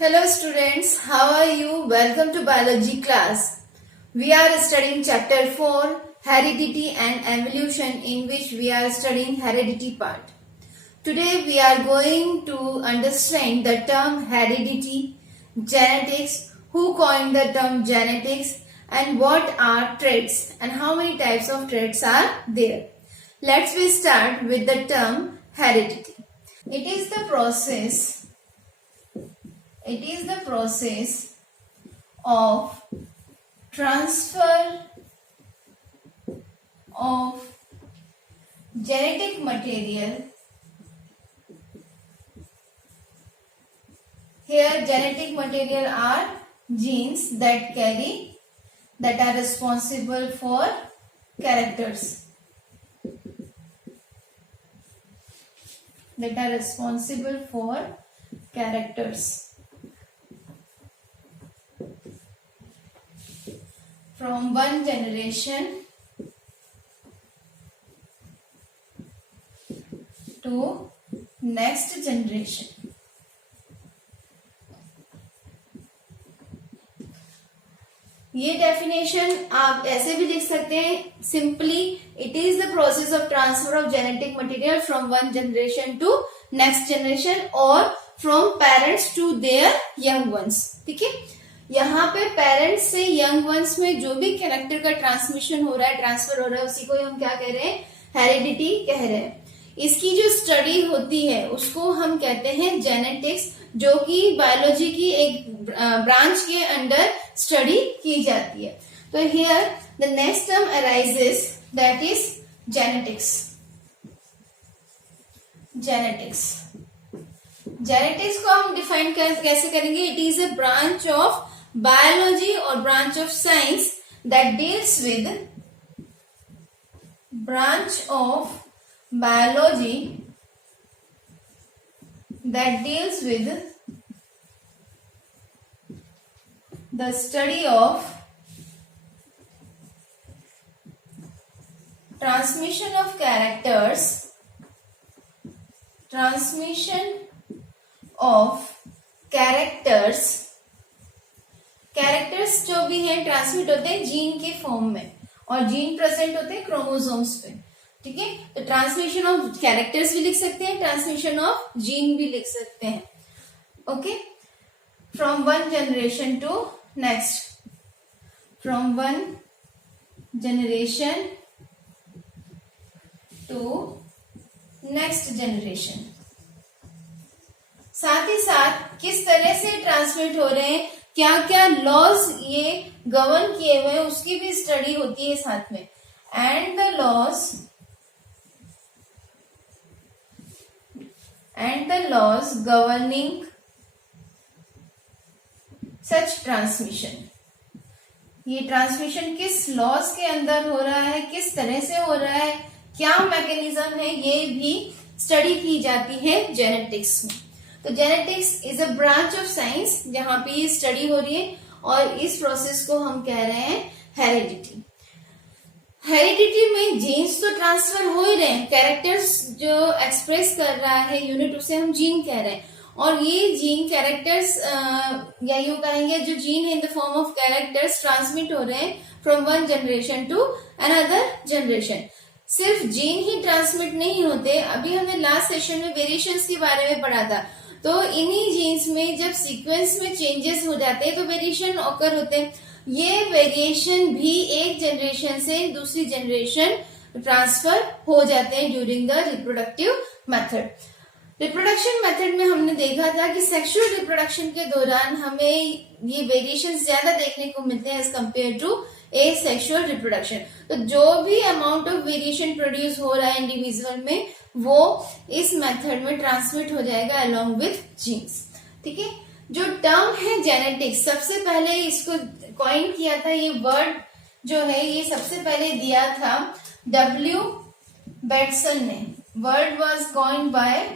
Hello students, how are you? Welcome to biology class. We are studying chapter 4 heredity and evolution, in which we are studying heredity part. Today we are going to understand the term heredity, genetics, who coined the term genetics, and what are traits and how many types of traits are there. Let's start with the term heredity. It is the process of transfer of genetic material. Here genetic material are genes that are responsible for characters. From one generation to next generation. ये definition आप ऐसे भी लिख सकते हैं, simply it is the process of transfer of genetic material from one generation to next generation और from parents to their young ones. ठीक है, यहाँ पे पेरेंट्स से यंग वंस में जो भी कैरेक्टर का ट्रांसमिशन हो रहा है, ट्रांसफर हो रहा है, उसी को हम क्या कह रहे हैं? हेरिडिटी कह रहे हैं. इसकी जो स्टडी होती है उसको हम कहते हैं जेनेटिक्स, जो कि बायोलॉजी की एक ब्रांच के अंडर स्टडी की जाती है. तो here the next term arises, that is genetics. Genetics को हम डिफाइन कैसे करेंगे? It is a branch of biology or branch of science that deals with the study of transmission of characters जो भी हैं ट्रांसमिट होते हैं जीन के फॉर्म में, और जीन प्रेजेंट होते हैं क्रोमोसोम्स पे. ठीक है, तो ट्रांसमिशन ऑफ कैरेक्टर्स भी लिख सकते हैं, ट्रांसमिशन ऑफ जीन भी लिख सकते हैं. Okay, from one generation to next, from one generation to next generation. साथ ही साथ किस तरह से ट्रांसमिट हो रहे हैं, क्या क्या लॉज ये गवर्न किए हुए हैं, उसकी भी स्टडी होती है साथ में. And the laws governing such transmission. ये ट्रांसमिशन किस लॉज के अंदर हो रहा है, किस तरह से हो रहा है, क्या मैकेनिज्म है, ये भी स्टडी की जाती है जेनेटिक्स में. तो genetics is a branch of science जहां पे ये स्टडी हो रही है, और इस प्रोसेस को हम कह रहे हैं हेरिडिटी. हेरिडिटी में जीन्स तो ट्रांसफर हो ही रहे हैं, कैरेक्टर्स जो एक्सप्रेस कर रहा है यूनिट, उसे हम जीन कह रहे हैं. और ये जीन कैरेक्टर्स या यूं कहेंगे जो जीन है in the form of characters transmit हो रहे हैं from one generation to another generation. सिर्फ जीन ही ट्रांसमिट नहीं होते. अभी हमने लास्ट सेशन में वेरिएशंस के बारे में पढ़ा था. तो इन्हीं जीन्स में जब सीक्वेंस में चेंजेस हो जाते हैं तो वेरिएशन ऑकर होते हैं. ये वेरिएशन भी एक जनरेशन से दूसरी जनरेशन ट्रांसफर हो जाते हैं during the reproductive method. Reproduction method में हमने देखा था कि सेक्सुअल रिप्रोडक्शन के दौरान हमें ये वेरिएशन ज्यादा देखने को मिलते हैं as compare to asexual reproduction. तो जो भी अमाउंट ऑफ वेरिएशन प्रोड्यूस हो रहा है इंडिविजुअल में, वो इस मेथड में ट्रांसमिट हो जाएगा अलोंग विथ जीन्स. ठीक है, जो टर्म है जेनेटिक्स, सबसे पहले इसको कॉइन किया था, ये वर्ड जो है ये सबसे पहले दिया था W. बैटसन ने. Word was coined bye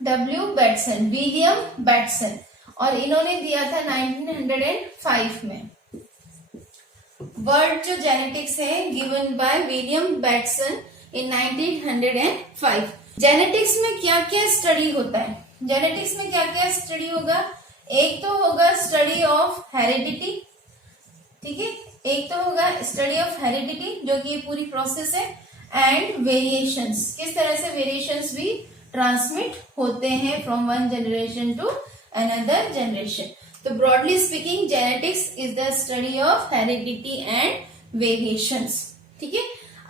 W. Bateson, William Bateson, और इन्होंने दिया था 1905 में. वर्ड जो जेनेटिक्स है given by William Bateson in 1905. Genetics में क्या क्या स्टडी होता है? जेनेटिक्स में क्या क्या स्टडी होगा? एक तो होगा स्टडी ऑफ हेरिडिटी, ठीक है, एक तो होगा स्टडी ऑफ हेरिडिटी जो कि ये पूरी प्रोसेस है, एंड वेरिएशंस, किस तरह से वेरिएशंस भी ट्रांसमिट होते हैं from one generation to another generation. तो broadly speaking genetics is the study of heredity and variations, ठीक है।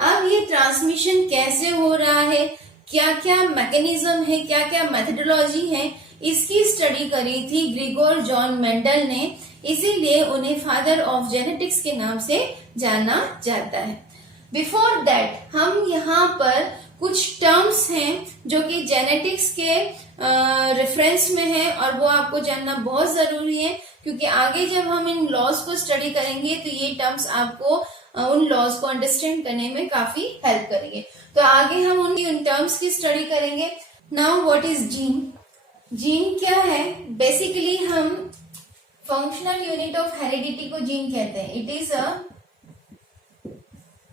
अब ये ट्रांसमिशन कैसे हो रहा है, क्या क्या मैकेनिज्म है, क्या क्या मेथडोलॉजी है, इसकी स्टडी करी थी ग्रिगोर जॉन मेंडल ने, इसीलिए उन्हें फादर ऑफ जेनेटिक्स के नाम से जाना जाता है। बिफोर दैट हम यहाँ पर कुछ टर्म्स हैं जो कि जेनेटिक्स के रेफरेंस में है और वो आपको जानना बहुत जरूरी है, क्योंकि आगे जब हम इन लॉज को स्टडी करेंगे तो ये टर्म्स आपको उन लॉज को अंडरस्टैंड करने में काफी हेल्प करेंगे। तो आगे हम उन टर्म्स की स्टडी करेंगे। Now what is gene? Gene क्या है? बेसिकली हम फंक्शनल यूनिट ऑफ हेरिडिटी को जीन कहते हैं। It is a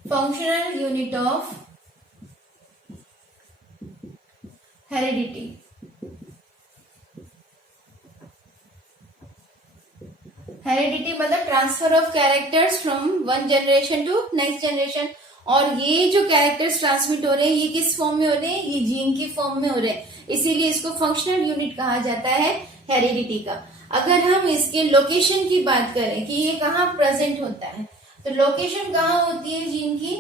functional unit of heredity. Heredity मतलब transfer of characters from one generation to next generation. और ये जो कैरेक्टर्स ट्रांसमिट हो रहे हैं ये किस फॉर्म में हो रहे हैं? ये जीन की फॉर्म में हो रहे हैं, इसीलिए इसको फंक्शनल यूनिट कहा जाता है हेरिडिटी का। अगर हम इसके लोकेशन की बात करें कि ये कहाँ प्रेजेंट होता है, तो लोकेशन कहाँ होती है जीन की?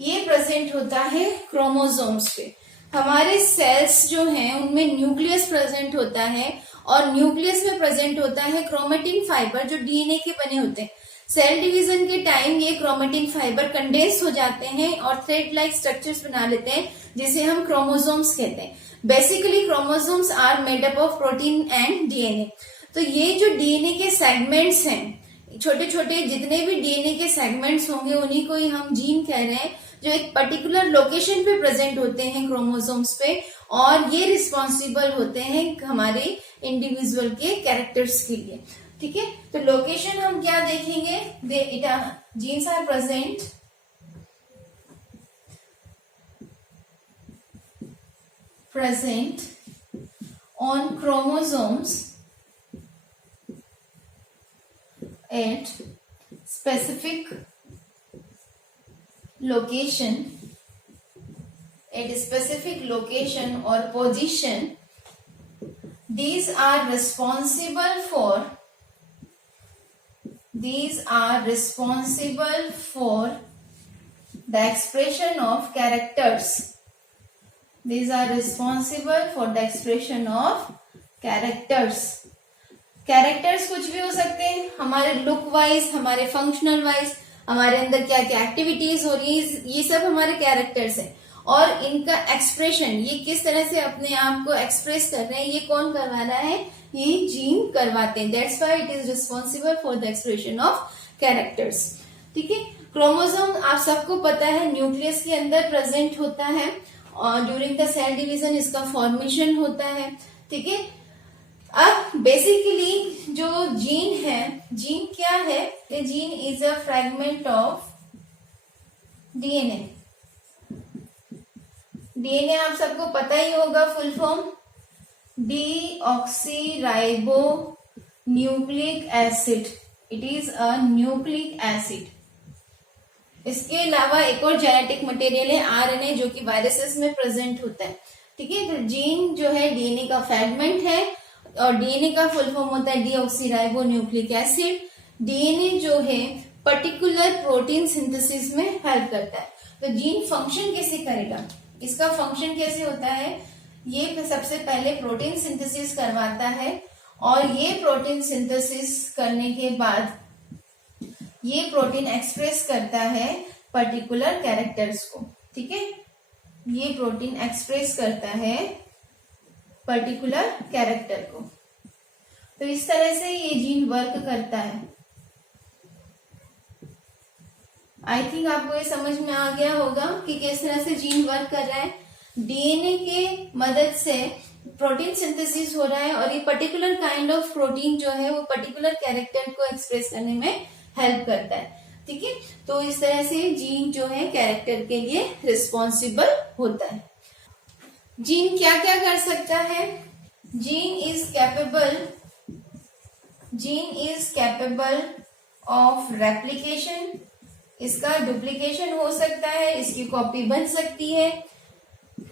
ये प्रेजेंट होता है क्रोमोसोम्स पे। हमारे सेल्स जो हैं उनमें न्यूक्लियस प्रेजेंट होता है और न्यूक्लियस में प्रेजेंट होता है क्रोमेटिन फाइबर जो डीएनए के बने होते हैं। सेल डिवीजन के टाइम ये क्रोमेटिन फाइबर कंडेंस हो जाते हैं और थ्रेड लाइक स्ट्रक्चर्स बना लेते हैं जिसे हम क्रोमोसोम्स कहते हैं। Basically chromosomes are made up of protein and DNA. तो ये जो डीएनए के सेगमेंट्स हैं, छोटे छोटे जितने भी डीएनए के सेगमेंट्स होंगे उन्हीं को ही हम जीन कह रहे हैं, जो एक पर्टिकुलर लोकेशन पे प्रेजेंट होते हैं क्रोमोसोम्स पे, और ये रिस्पॉन्सिबल होते हैं हमारे इंडिविजुअल के कैरेक्टर्स के लिए, ठीक है। तो लोकेशन हम क्या देखेंगे? Genes are present on chromosomes at specific location or position. These are responsible for the expression of characters. These are responsible for the expression of characters. Characters कुछ भी हो सकते हैं, हमारे लुक वाइज, हमारे फंक्शनल वाइज, हमारे अंदर क्या क्या एक्टिविटीज हो रही है, ये सब हमारे कैरेक्टर्स हैं। और इनका एक्सप्रेशन, ये किस तरह से अपने आप को एक्सप्रेस कर रहे हैं, ये कौन करवा रहा है? ये जीन करवाते हैं। That's why it is responsible for the expression of characters, ठीक है। क्रोमोसोम आप सबको पता है न्यूक्लियस के अंदर प्रेजेंट होता है और ड्यूरिंग द सेल डिवीजन इसका फॉर्मेशन होता है, ठीक है। अब बेसिकली जो जीन है, जीन क्या है? Gene is a fragment of DNA. DNA आप सबको पता ही होगा full form, deoxyribo nucleic acid. It is a nucleic acid. इसके अलावा एक और जेनेटिक मटेरियल है आरएनए, जो कि वायरसेस में प्रेजेंट होता है, ठीक है। तो जीन जो है डीएनए का फ्रैगमेंट है और डीएनए का फुल फॉर्म होता है डीऑक्सीराइबो न्यूक्लिक एसिड। डीएनए जो है पर्टिकुलर प्रोटीन सिंथेसिस में हेल्प करता है। तो जीन फंक्शन कैसे करेगा? इसका फंक्शन कैसे होता है? ये सबसे पहले प्रोटीन सिंथेसिस करवाता है और ये प्रोटीन सिंथेसिस करने के बाद ये प्रोटीन एक्सप्रेस करता है पर्टिकुलर कैरेक्टर्स को, ठीक है। ये प्रोटीन एक्सप्रेस करता है पर्टिकुलर कैरेक्टर को। तो इस तरह से ये जीन वर्क करता है। आई थिंक आपको ये समझ में आ गया होगा कि किस तरह से जीन वर्क कर रहा है। डीएनए के मदद से प्रोटीन सिंथेसिस हो रहा है और ये पर्टिकुलर काइंड ऑफ प्रोटीन जो है वो पर्टिकुलर कैरेक्टर को एक्सप्रेस करने में हेल्प करता है, ठीक है। तो इस तरह से जीन जो है कैरेक्टर के लिए रिस्पॉन्सिबल होता है। जीन क्या क्या कर सकता है? Gene is capable gene is capable of replication, इसका डुप्लीकेशन हो सकता है, इसकी कॉपी बन सकती है,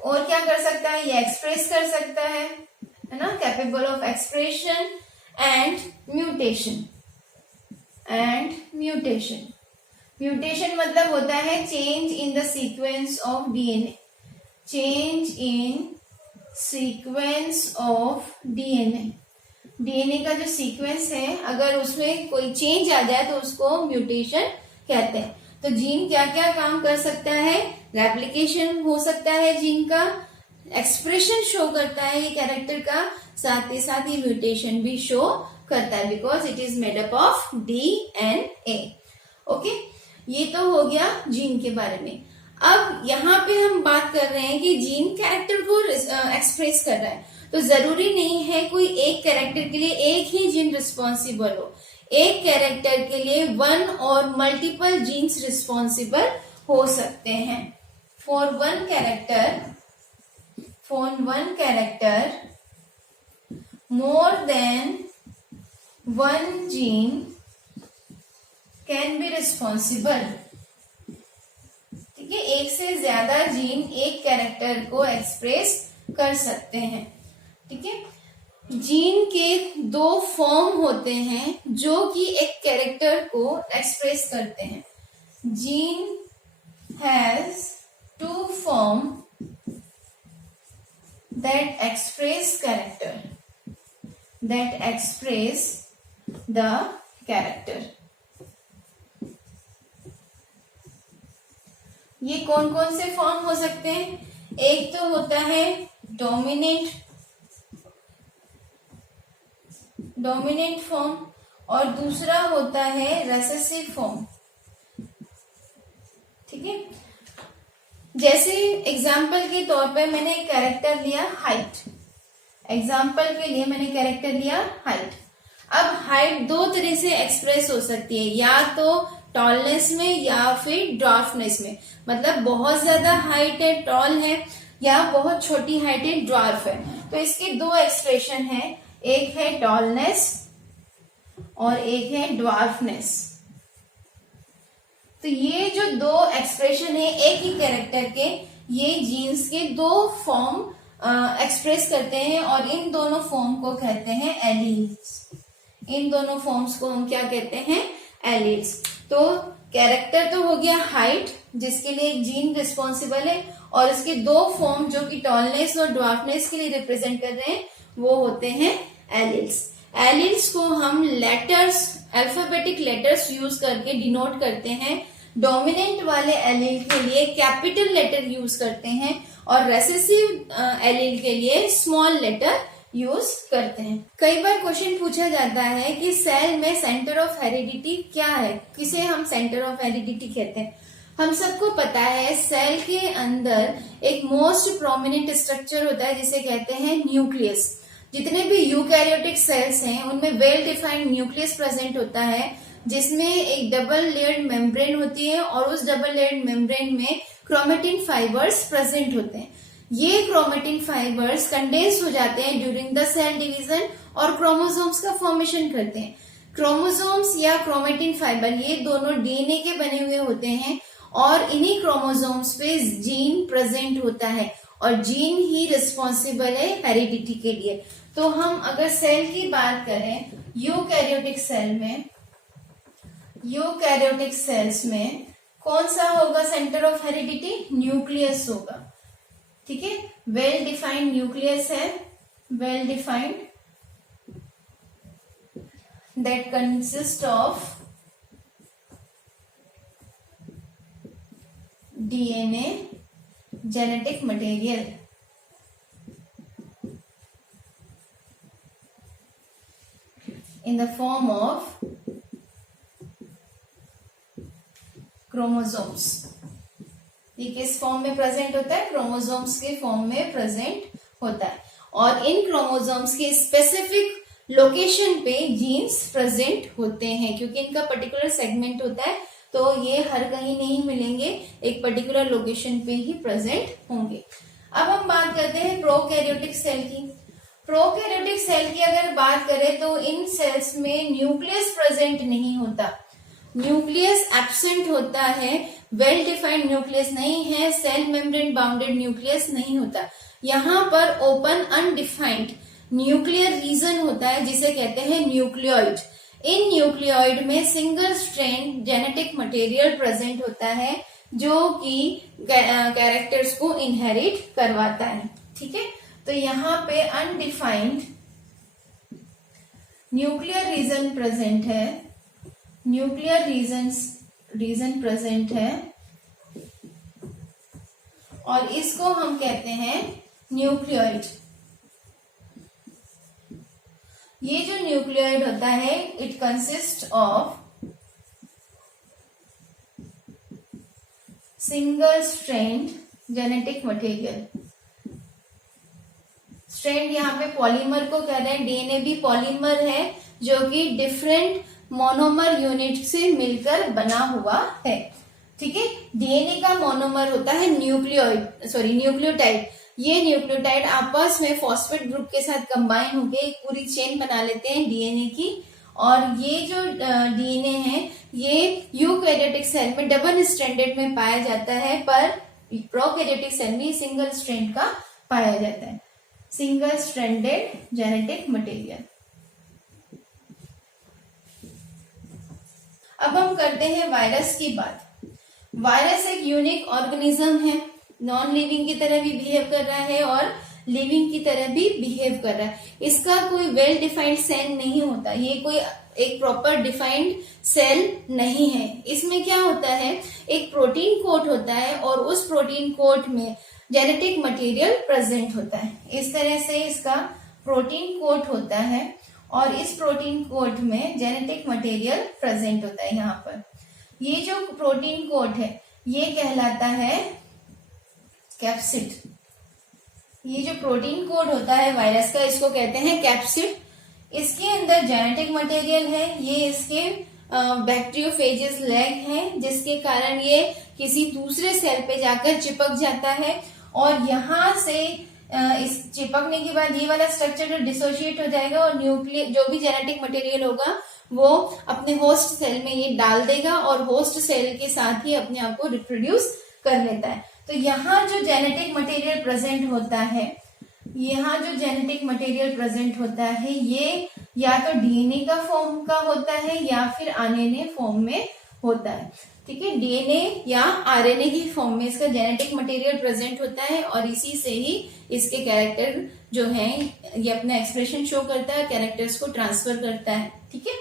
और क्या कर सकता है, ये एक्सप्रेस कर सकता है ना, capable of expression and mutation. Mutation मतलब होता है change in the sequence of DNA, change in sequence of DNA. DNA का जो सीक्वेंस है अगर उसमें कोई चेंज आ जाए तो उसको म्यूटेशन कहते हैं। तो जीन क्या क्या काम कर सकता है, रेप्लिकेशन हो सकता है जीन का, एक्सप्रेशन शो करता है ये कैरेक्टर का, साथ ही म्यूटेशन भी शो करता है, because it is made up of DNA. Okay, ये तो हो गया जीन के बारे में। अब यहाँ पे हम बात कर रहे हैं कि जीन कैरेक्टर को एक्सप्रेस कर रहा है, तो जरूरी नहीं है कोई एक कैरेक्टर के लिए एक ही जीन रिस्पॉन्सिबल हो। एक कैरेक्टर के लिए वन और मल्टीपल जीन्स रिस्पॉन्सिबल हो सकते हैं। For one character more than one gene can be responsible. ठीक है, एक से ज्यादा जीन एक कैरेक्टर को एक्सप्रेस कर सकते हैं। ठीक है, जीन के दो फॉर्म होते हैं जो कि एक कैरेक्टर को एक्सप्रेस करते हैं। Gene has to form that express the character. ये कौन कौन से फॉर्म हो सकते हैं, एक तो होता है डोमिनेंट फॉर्म और दूसरा होता है रेसेसिव फॉर्म। ठीक है, जैसे एग्जाम्पल के तौर पे मैंने एक कैरेक्टर लिया हाइट, एग्जाम्पल के लिए मैंने कैरेक्टर लिया हाइट। अब हाइट दो तरह से एक्सप्रेस हो सकती है, या तो टॉलनेस में या फिर ड्वार्फनेस में, मतलब बहुत ज्यादा हाइट है टॉल है, या बहुत छोटी हाइट है ड्वार्फ है। तो इसके दो एक्सप्रेशन है, एक है टॉलनेस और एक है ड्वार्फनेस। तो ये जो दो एक्सप्रेशन है एक ही कैरेक्टर के, ये जीन्स के दो फॉर्म एक्सप्रेस करते हैं और इन दोनों फॉर्म को कहते हैं एलील्स। इन दोनों फॉर्म्स को हम क्या कहते हैं, एलील्स। तो कैरेक्टर तो हो गया हाइट जिसके लिए एक जीन रिस्पॉन्सिबल है, और इसके दो फॉर्म जो कि टॉलनेस और ड्वार्फनेस के लिए रिप्रेजेंट कर रहे हैं वो होते हैं एलील्स। एलील्स को हम लेटर्स, अल्फाबेटिक लेटर्स यूज करके डिनोट करते हैं। डोमिनेंट वाले एलील के लिए कैपिटल लेटर यूज करते हैं और रेसेसिव एलील के लिए स्मॉल लेटर यूज करते हैं। कई बार क्वेश्चन पूछा जाता है कि सेल में सेंटर ऑफ हेरिडिटी क्या है, किसे हम सेंटर ऑफ हेरिडिटी कहते हैं। हम सबको पता है सेल के अंदर एक मोस्ट प्रोमिनेंट स्ट्रक्चर होता है जिसे कहते हैं न्यूक्लियस। जितने भी यूकैरियोटिक सेल्स हैं उनमें वेल डिफाइंड न्यूक्लियस प्रेजेंट होता है, जिसमें एक डबल लेयर्ड मेम्ब्रेन होती है और उस डबल लेयर्ड मेम्ब्रेन में क्रोमेटिन फाइबर्स प्रेजेंट होते हैं। ये क्रोमेटिन फाइबर्स कंडेंस हो जाते हैं ड्यूरिंग द सेल डिवीजन और क्रोमोसोम्स का फॉर्मेशन करते हैं। क्रोमोसोम्स या क्रोमेटिन फाइबर ये दोनों डीएनए के बने हुए होते हैं और इन्हीं क्रोमोसोम्स पे जीन प्रेजेंट होता है और जीन ही रिस्पॉन्सिबल है हेरिडिटी के लिए। तो हम अगर सेल की बात करें, यूकैरियोटिक सेल्स में कौन सा होगा सेंटर ऑफ हेरिडिटी, न्यूक्लियस होगा। ठीक है, वेल डिफाइंड न्यूक्लियस है, well defined, that consist of DNA genetic material. in the form of chromosomes। ये किस फॉर्म में प्रेजेंट होता है, क्रोमोसोम्स के फॉर्म में प्रेजेंट होता है और इन क्रोमोसोम्स के स्पेसिफिक लोकेशन पे जीन्स प्रेजेंट होते हैं क्योंकि इनका पर्टिकुलर सेगमेंट होता है, तो ये हर कहीं नहीं मिलेंगे, एक पर्टिकुलर लोकेशन पे ही प्रेजेंट होंगे। अब हम बात करते हैं प्रोकैरियोटिक सेल की। प्रोकैरियोटिक सेल की अगर बात करें तो इन सेल्स में न्यूक्लियस प्रेजेंट नहीं होता, न्यूक्लियस एब्सेंट होता है, वेल डिफाइंड न्यूक्लियस नहीं है, सेल मेम्ब्रेन बाउंडेड न्यूक्लियस नहीं होता। यहाँ पर ओपन अनडिफाइंड न्यूक्लियर रीजन होता है जिसे कहते हैं न्यूक्लियोइड। इन न्यूक्लियोइड में single strand genetic material present होता है जो कि कैरेक्टर्स को इनहेरिट करवाता है। ठीक है, तो यहाँ पे अनडिफाइंड न्यूक्लियर रीजन प्रेजेंट है, न्यूक्लियर रीजन प्रेजेंट है और इसको हम कहते हैं न्यूक्लियोइड। ये जो न्यूक्लियोइड होता है it consist of single strand genetic material. Strand यहाँ पे पॉलीमर को कह रहे हैं, डीएनए भी पॉलीमर है जो कि डिफरेंट मोनोमर यूनिट से मिलकर बना हुआ है। ठीक है, डीएनए का मोनोमर होता है न्यूक्लियोटाइड। ये न्यूक्लियोटाइड आपस में फॉस्फेट ग्रुप के साथ कंबाइन होकर एक पूरी चेन बना लेते हैं डीएनए की, और ये जो डीएनए है ये यूकैरियोटिक सेल में डबल स्ट्रैंडेड में पाया जाता है, पर प्रोकैरियोटिक सेल में सिंगल स्ट्रैंड का पाया जाता है, सिंगल स्ट्रैंडेड जेनेटिक मटेरियल। अब हम करते हैं वायरस की बात। वायरस एक यूनिक ऑर्गेनिज्म है, नॉन लिविंग की तरह भी बिहेव कर रहा है और लिविंग की तरह भी बिहेव कर रहा है। इसका कोई वेल डिफाइंड सेल नहीं होता, ये कोई एक प्रॉपर डिफाइंड सेल नहीं है। इसमें क्या होता है, एक प्रोटीन कोट होता है और उस प्रोटीन कोट में जेनेटिक मटेरियल प्रेजेंट होता है। इस तरह से इसका प्रोटीन कोट होता है और इस प्रोटीन कोट में जेनेटिक मटेरियल प्रेजेंट होता है। यहाँ पर ये जो प्रोटीन कोट है ये कहलाता है कैप्सिड। ये जो प्रोटीन कोड होता है वायरस का इसको कहते हैं कैप्सिड। इसके अंदर जेनेटिक मटेरियल है, ये इसके बैक्टीरियोफेजेस लेग है जिसके कारण ये किसी दूसरे सेल पे जाकर चिपक जाता है और यहाँ से इस चिपकने के बाद ये वाला स्ट्रक्चर डिसोशिएट हो जाएगा और न्यूक्लियर जो भी जेनेटिक मटेरियल होगा वो अपने होस्ट सेल में ये डाल देगा और होस्ट सेल के साथ ही अपने आप को रिप्रोड्यूस कर लेता है। तो यहाँ जो जेनेटिक मटेरियल प्रेजेंट होता है, यहाँ जो जेनेटिक मटेरियल प्रेजेंट होता है ये या तो डीएनए का फॉर्म का होता है या फिर आरएनए फॉर्म में होता है। ठीक है, डीएनए या आरएनए की फॉर्म में इसका जेनेटिक मटेरियल प्रेजेंट होता है और इसी से ही इसके कैरेक्टर जो है ये अपना एक्सप्रेशन शो करता है, कैरेक्टर्स को ट्रांसफर करता है। ठीक है,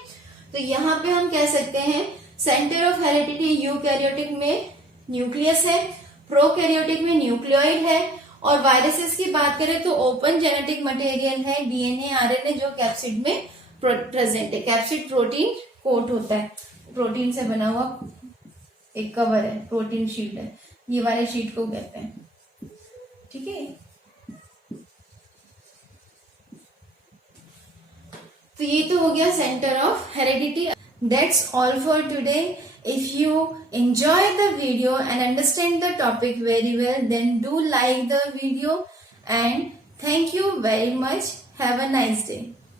तो यहाँ पे हम कह सकते हैं सेंटर ऑफ हेरिडिटी यूकैरियोटिक में न्यूक्लियस है, प्रोकैरियोटिक में न्यूक्लियोइड है और वायरसेस की बात करें तो ओपन जेनेटिक मटेरियल है डीएनए आरएनए जो कैप्सिड में प्रेजेंट है। कैप्सिड प्रोटीन कोट होता है, प्रोटीन से बना हुआ एक कवर है, प्रोटीन शीट है, ये वाले शीट को कहते हैं। ठीक है, तो ये तो हो गया centre of heredity. That's all for today. If you enjoy the video and understand the topic very well, then do like the video and thank you very much. Have a nice day.